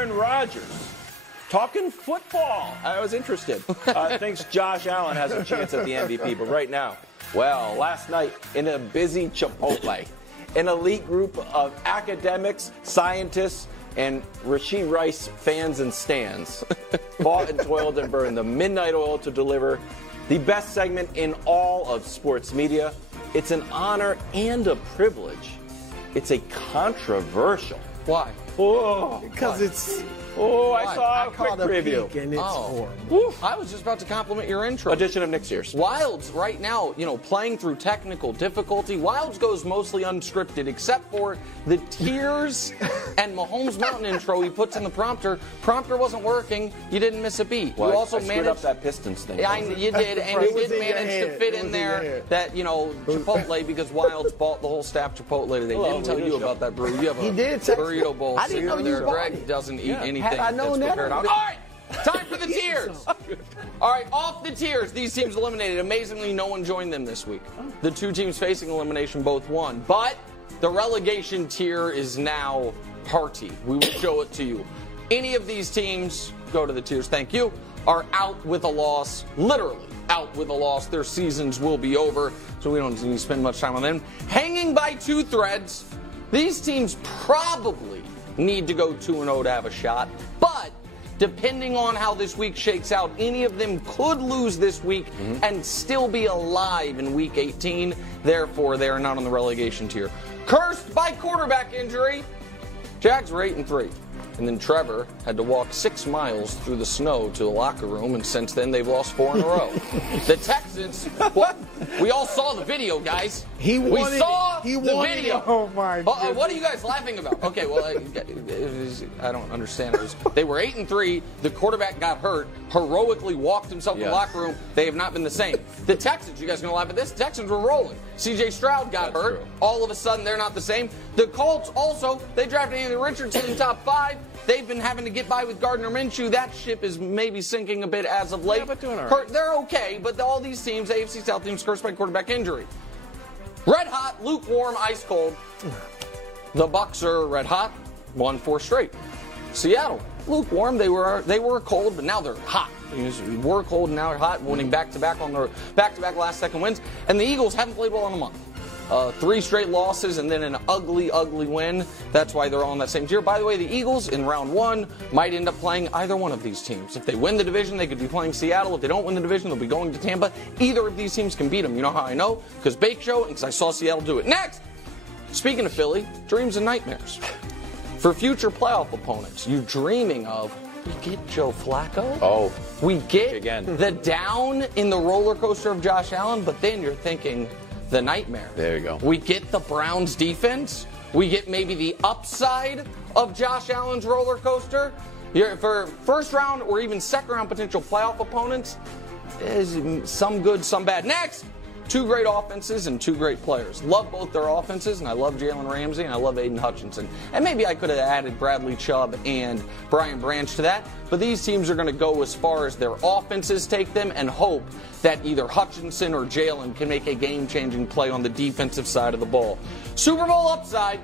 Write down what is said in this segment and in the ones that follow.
Aaron Rodgers talking football. I was interested. Thinks Josh Allen has a chance at the MVP, but right now, well, last night in a busy Chipotle, an elite group of academics, scientists, and Rashee Rice fans and stands fought and toiled and burned the midnight oil to deliver the best segment in all of sports media. It's an honor and a privilege. It's a controversial. Why? Oh, because it's. Oh, I saw a quick preview. And it's I was just about to compliment your intro. Edition of Nick's Ears. Wilds right now, playing through technical difficulty. Wilds goes mostly unscripted, except for the tears and Mahomes Mountain intro he puts in the prompter. Prompter wasn't working. You didn't miss a beat. Well, you also I screwed up that Pistons thing. You did, and you did manage to fit in there that Chipotle because Wilds bought the whole staff Chipotle today. Didn't tell you about that, Brew. You have a burrito bowl. I didn't know you there. bought Greg it. doesn't eat anything. Had I known that, All right, time for the tiers. All right, off the tiers. These teams eliminated. Amazingly, no one joined them this week. The two teams facing elimination both won, but the relegation tier is now hearty. We will show it to you. Any of these teams, go to the tiers, thank you, are out with a loss, literally out with a loss. Their seasons will be over, so we don't need to spend much time on them. Hanging by two threads, these teams probably need to go 2-0 to have a shot, but depending on how this week shakes out, any of them could lose this week and still be alive in week 18. Therefore, they are not on the relegation tier. Cursed by quarterback injury, Jags were 8-3. And then Trevor had to walk 6 miles through the snow to the locker room, and since then they've lost 4 in a row. The Texans, we all saw the video, guys. We saw the video. Oh, my God. What are you guys laughing about? Okay, well, I don't understand. They were 8-3. The quarterback got hurt, heroically walked himself to the locker room. They have not been the same. The Texans, you guys going to laugh at this? The Texans were rolling. C.J. Stroud got hurt. True. All of a sudden, they're not the same. The Colts also, they drafted Anthony Richardson in top 5. They've been having to get by with Gardner Minshew. That ship is maybe sinking a bit as of late. Yeah, but doing all right. They're okay, but all these teams, AFC South teams, cursed by quarterback injury. Red hot, lukewarm, ice cold. The Bucs are red hot, won 4 straight. Seattle, lukewarm. They were cold, but now they're hot. They were cold, and now they're hot, winning back-to-back on their back-to-back last-second wins. And the Eagles haven't played well in a month. 3 straight losses and then an ugly, ugly win. That's why they're all in that same tier. By the way, the Eagles in round 1 might end up playing either one of these teams. If they win the division, they could be playing Seattle. If they don't win the division, they'll be going to Tampa. Either of these teams can beat them. You know how I know? Because Bake Show and because I saw Seattle do it. Next! Speaking of Philly, dreams and nightmares. For future playoff opponents, you dreaming of, we get Joe Flacco. Oh. We get Again. the down in the roller coaster of Josh Allen, but then you're thinking, the nightmare. There you go. We get the Browns defense. We get maybe the upside of Josh Allen's roller coaster. For first round or even second round potential playoff opponents, is some good, some bad. Next, 2 great offenses and 2 great players. Love both their offenses, and I love Jalen Ramsey, and I love Aiden Hutchinson. And maybe I could have added Bradley Chubb and Brian Branch to that, but these teams are going to go as far as their offenses take them and hope that either Hutchinson or Jalen can make a game-changing play on the defensive side of the ball. Super Bowl upside.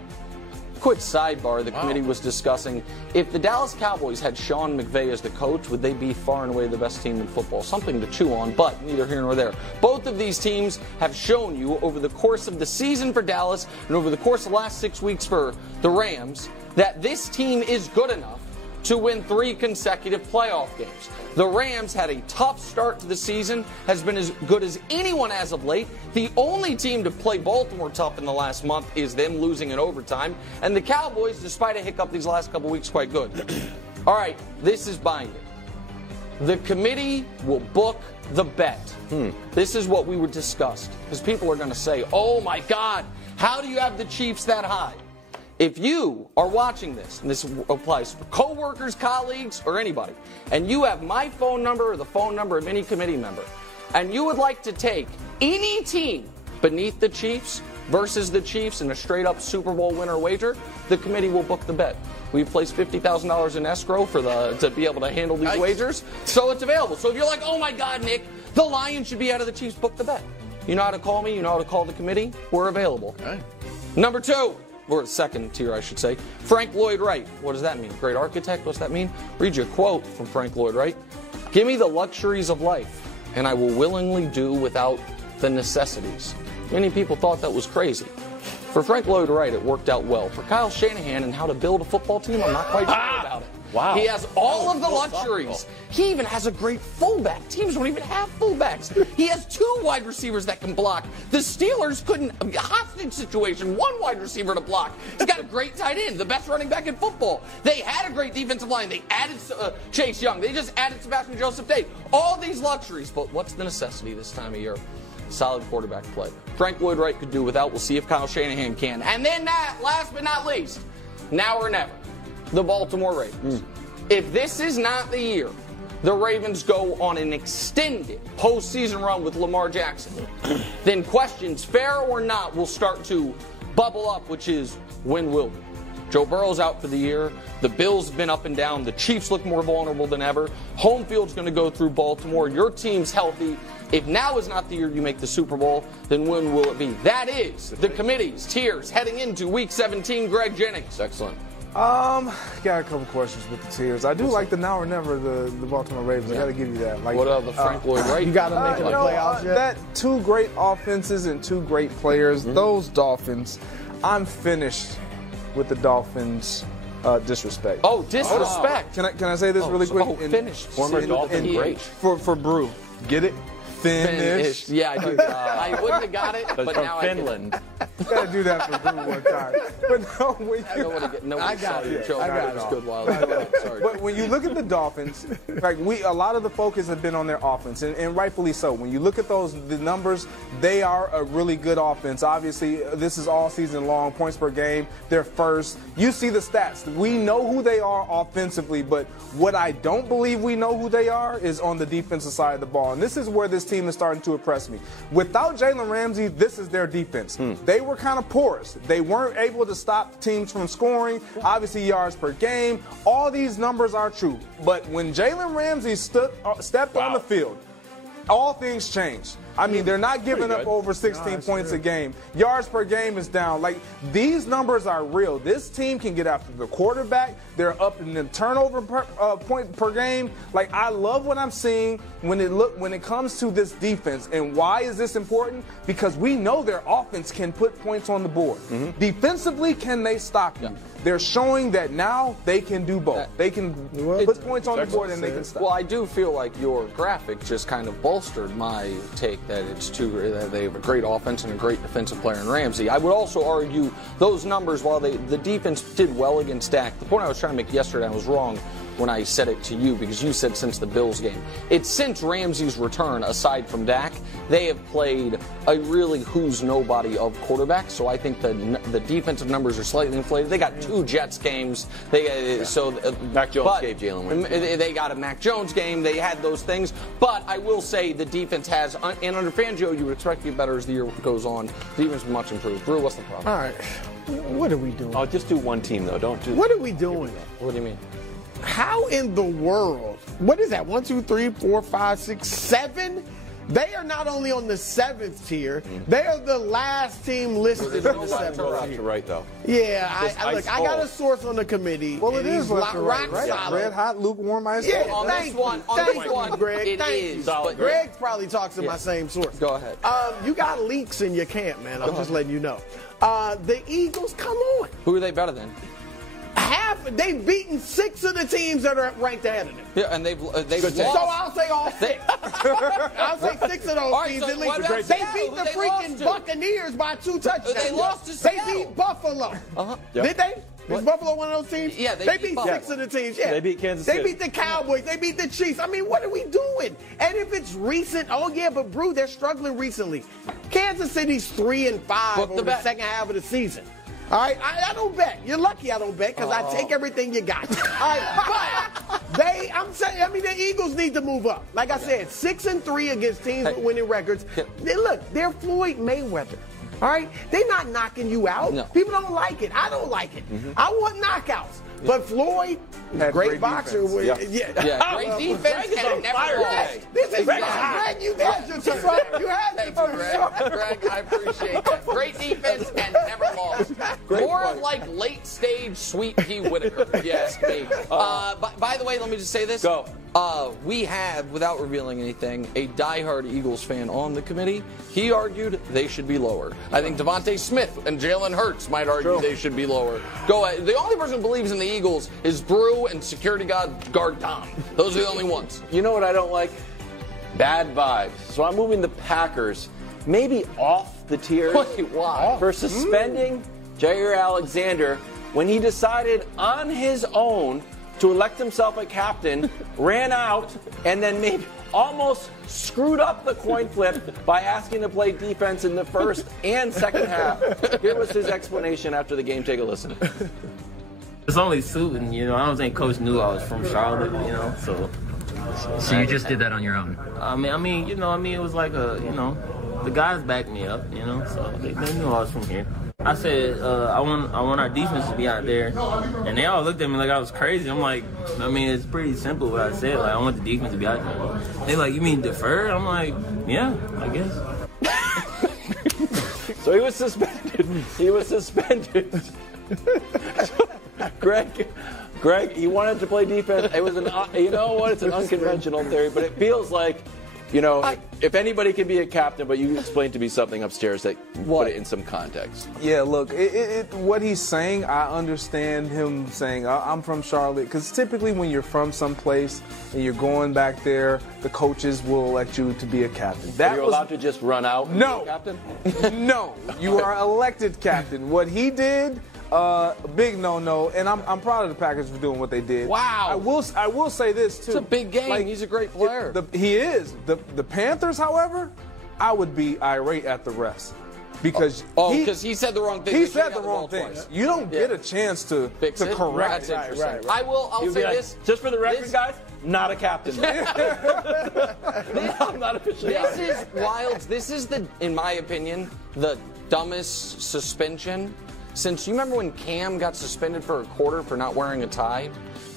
Quick sidebar, the committee was discussing, if the Dallas Cowboys had Sean McVay as the coach, would they be far and away the best team in football? Something to chew on, but neither here nor there. Both of these teams have shown you over the course of the season for Dallas and over the course of the last 6 weeks for the Rams that this team is good enough to win 3 consecutive playoff games. The Rams had a tough start to the season, has been as good as anyone as of late. The only team to play Baltimore tough in the last month is them losing in overtime. And the Cowboys, despite a hiccup these last couple weeks, quite good. All right, this is binding. The committee will book the bet. This is what we were discussed. Because people are going to say, oh my God, how do you have the Chiefs that high? If you are watching this, and this applies for coworkers, colleagues, or anybody, and you have my phone number or the phone number of any committee member, and you would like to take any team beneath the Chiefs versus the Chiefs in a straight-up Super Bowl winner wager, the committee will book the bet. We've placed $50,000 in escrow to be able to handle these wagers, so it's available. So if you're like, oh my God, Nick, the Lions should be out of the Chiefs, book the bet. You know how to call me, you know how to call the committee, we're available. Okay. Number 2. or second tier, I should say. Frank Lloyd Wright. What does that mean? Great architect? What's that mean? Read you a quote from Frank Lloyd Wright. Give me the luxuries of life, and I will willingly do without the necessities. Many people thought that was crazy. For Frank Lloyd Wright, it worked out well. For Kyle Shanahan and how to build a football team, I'm not quite sure about it. Wow. He has all of the luxuries. He even has a great fullback. Teams don't even have fullbacks. He has 2 wide receivers that can block. The Steelers couldn't, a hostage situation, 1 wide receiver to block. He's got a great tight end, the best running back in football. They had a great defensive line. They added Chase Young. They just added Sebastian Joseph Day. All these luxuries, but what's the necessity this time of year? Solid quarterback play. Frank Lloyd Wright could do without. We'll see if Kyle Shanahan can. And then last but not least, now or never, the Baltimore Ravens. If this is not the year the Ravens go on an extended postseason run with Lamar Jackson, then questions, fair or not, will start to bubble up, which is, when will we? Joe Burrow's out for the year. The Bills have been up and down. The Chiefs look more vulnerable than ever. Home field's going to go through Baltimore. Your team's healthy. If now is not the year you make the Super Bowl, then when will it be? That is the committee's tiers heading into Week 17. Greg Jennings. Excellent. Got a couple questions with the tiers. I do like the now or never, the Baltimore Ravens. I got to give you that. Like, What about the Frank Lloyd Wright? You got to make it the playoffs yet? That 2 great offenses and 2 great players. Those Dolphins, I'm finished with the Dolphins' disrespect. Oh, disrespect. Can I say this really quick? Finished. Former Dolphin great. For Brew. Get it? Finished. Yeah, I do. I wouldn't have got it, but now Finland. You got to do that for Brew one time. But no, when you, I got it. It was good while sorry. But when you look at the Dolphins, like a lot of the focus has been on their offense, and rightfully so. When you look at the numbers, they are a really good offense. Obviously, this is all season long, points per game. They're first. You see the stats. We know who they are offensively, but what I don't believe we know who they are is on the defensive side of the ball, and this is where this team is starting to impress me. Without Jalen Ramsey, this is their defense. They were kind of porous. They weren't able to stop teams from scoring. Obviously, yards per game. All these numbers are true. But when Jalen Ramsey stepped on the field, all things changed. I mean, they're not giving up over 16 points a game. Yards per game is down. Like, these numbers are real. This team can get after the quarterback. They're up in the turnover point per game. Like, I love what I'm seeing when it comes to this defense. And why is this important? Because we know their offense can put points on the board. Defensively, can they stop you? They're showing that now they can do both. They can put points on the board and they can stop. Well, I do feel like your graphic just kind of bolstered my take that that they have a great offense and a great defensive player in Ramsey. I would also argue those numbers, while the defense did well against Dak, the point I was trying to make yesterday, I was wrong when I said it to you because you said since the Bills game. It's since Ramsey's return, aside from Dak, they have played a really who's nobody of quarterbacks. So I think the defensive numbers are slightly inflated. They got 2 Jets games. Mac Jones gave Jalen Ramsey. They got a Mac Jones game. They had those things. But I will say the defense has, and under Fangio, you would expect to get better as the year goes on. The defense is much improved. Brew, what's the problem? All right. What are we doing? Oh, just do one team, though. Don't do What are we doing? What do you mean? How in the world? What is that? 1, 2, 3, 4, 5, 6, 7? They are not only on the 7th tier, they are the last team listed on the 7th tier. Right, though. Yeah, I got a source on the committee. Well, it is rock right? solid. Red hot, lukewarm ice. Yeah, On thank this one, you, Greg. it Thank is. you. Solid, Greg probably talks to my same source. Go ahead. You got leaks in your camp, man. I'm just letting you know. The Eagles, come on. Who are they better than? They've beaten 6 of the teams that are ranked ahead of them. Yeah, and they've lost. So I'll say all 6. I'll say 6 of those teams at least. They beat the freaking Buccaneers by 2 touchdowns. They lost to They Seattle. beat Buffalo. Yep. Did they? Was Buffalo one of those teams? Yeah, they beat 6 of the teams. Yeah, They beat Kansas City. They beat the Cowboys. They beat the Chiefs. I mean, what are we doing? And if it's recent, oh yeah, but Brew, they're struggling recently. Kansas City's 3-5 over the second half of the season. All right, I don't bet. You're lucky I don't bet because I take everything you got. All right, but the Eagles need to move up. Like I said, 6-3 against teams with winning records. They're Floyd Mayweather. All right, they're not knocking you out. No. People don't like it. I don't like it. I want knockouts. But Floyd, great boxer. Defense. Yeah, great defense and never lost. This is Greg, you had your turn. You had your turn. Greg, I appreciate that. Great defense and never lost. More of like late stage Sweet Pea Whitaker, if you ask me. By the way, let me just say this. Go. We have, without revealing anything, a diehard Eagles fan on the committee. He argued they should be lower. I think Devontae Smith and Jalen Hurts might argue they should be lower. Go ahead. The only person who believes in the Eagles is Brew and security guard Tom. Those are the only ones. You know what I don't like? Bad vibes. So I'm moving the Packers maybe off the tiers. Wait, why? For suspending Jair Alexander when he decided on his own to elect himself a captain, ran out, and then maybe almost screwed up the coin flip by asking to play defense in the first and second half. Here was his explanation after the game. Take a listen. It's only suiting, you know. I don't think Coach knew I was from Charlotte, you know. So you just did that on your own? I mean, it was like the guys backed me up, you know. So they knew I was from here. I said I want our defense to be out there, and they all looked at me like I was crazy. I'm like, I mean, it's pretty simple what I said. Like, I want the defense to be out there. They like, you mean defer? I'm like, yeah, I guess. So he was suspended. Greg, he wanted to play defense. It was you know what? It's an unconventional theory, but it feels like, you know, if anybody can be a captain, but you explained to me something upstairs that put it in some context. Yeah, look, what he's saying, I understand him saying, I'm from Charlotte, because typically when you're from someplace and you're going back there, the coaches will elect you to be a captain. You're allowed to just run out and be a captain? No, you are elected captain. What he did, big no-no, and I'm proud of the Packers for doing what they did. Wow. I will say this, too. It's a big game. Like, he's a great player. He is. The Panthers, however, I would be irate at the refs. Because he said the wrong thing. He said the wrong things. You don't get a chance to correct it. Right. I'll say this. Just for the record, guys, not a captain. I'm not officially This is wild. This is, in my opinion, the dumbest suspension. Since you remember when Cam got suspended for a quarter for not wearing a tie,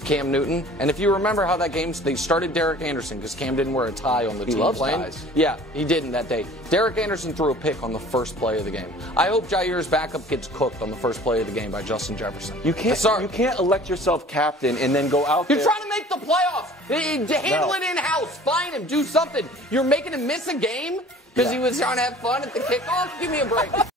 Cam Newton, and if you remember how that game, they started Derek Anderson because Cam didn't wear a tie on the team playing. Ties. Yeah, he didn't that day. Derek Anderson threw a pick on the first play of the game. I hope Jair's backup gets cooked on the first play of the game by Justin Jefferson. You can't elect yourself captain and then go out there. You're trying to make the playoffs. Handle it in-house. Fine him. Do something. You're making him miss a game because he was trying to have fun at the kickoff? Give me a break.